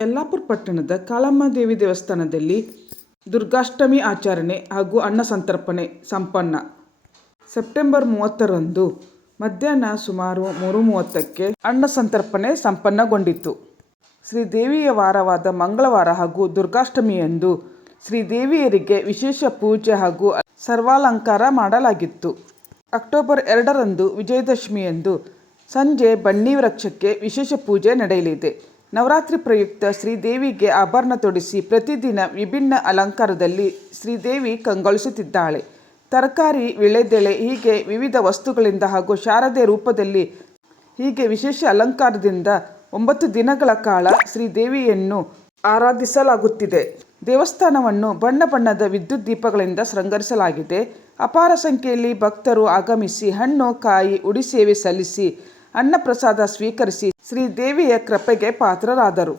ಯಲ್ಲಾಪುರ ಪಟ್ಟಣದ ಕಾಳಮ್ಮ ದೇವಿ ದೇವಸ್ಥಾನದಲ್ಲಿ ದುರ್ಗಾಷ್ಟಮಿ ಆಚರಣೆ ಹಾಗೂ ಅನ್ನ ಸಂತರ್ಪಣೆ ಸಂಪನ್ನ. ಸೆಪ್ಟೆಂಬರ್ 30ರಂದು ಮಧ್ಯಾಹ್ನ ಸುಮಾರು 3:30ಕ್ಕೆ ಅನ್ನ ಸಂತರ್ಪಣೆ ಸಂಪನ್ನಗೊಂಡಿತು. ಶ್ರೀದೇವಿಯ ವಾರವಾದ ಮಂಗಳವಾರ ಹಾಗೂ ದುರ್ಗಾಷ್ಟಮಿಯಂದು ಶ್ರೀದೇವಿಯರಿಗೆ ವಿಶೇಷ ಪೂಜೆ ಹಾಗೂ ಸರ್ವಾಲಂಕಾರ ಮಾಡಲಾಗಿತ್ತು. ಅಕ್ಟೋಬರ್ 2ರಂದು ವಿಜಯದಶಮಿಯಂದು ಸಂಜೆ ಬನ್ನಿ ವೃಕ್ಷಕ್ಕೆ ವಿಶೇಷ ಪೂಜೆ ನಡೆಯಲಿದೆ. ನವರಾತ್ರಿ ಪ್ರಯುಕ್ತ ಶ್ರೀದೇವಿಗೆ ಆಭರಣ ತೊಡಿಸಿ ಪ್ರತಿದಿನ ವಿಭಿನ್ನ ಅಲಂಕಾರದಲ್ಲಿ ಶ್ರೀದೇವಿ ಕಂಗೊಳಿಸುತ್ತಿದ್ದಾಳೆ. ತರಕಾರಿ, ವಿಳೆದೆಲೆ ಹೀಗೆ ವಿವಿಧ ವಸ್ತುಗಳಿಂದ ಹಾಗೂ ಶಾರದೆ ರೂಪದಲ್ಲಿ ಹೀಗೆ ವಿಶೇಷ ಅಲಂಕಾರದಿಂದ 9 ದಿನಗಳ ಕಾಲ ಶ್ರೀದೇವಿಯನ್ನು ಆರಾಧಿಸಲಾಗುತ್ತಿದೆ. ದೇವಸ್ಥಾನವನ್ನು ಬಣ್ಣ ಬಣ್ಣದ ವಿದ್ಯುತ್ ದೀಪಗಳಿಂದ ಶೃಂಗರಿಸಲಾಗಿದೆ. ಅಪಾರ ಸಂಖ್ಯೆಯಲ್ಲಿ ಭಕ್ತರು ಆಗಮಿಸಿ ಹಣ್ಣು, ಕಾಯಿ, ಉಡಿ ಸೇವೆ ಸಲ್ಲಿಸಿ ಅನ್ನ ಪ್ರಸಾದ ಸ್ವೀಕರಿಸಿ ಶ್ರೀದೇವಿಯ ಕೃಪೆಗೆ ಪಾತ್ರರಾದರು.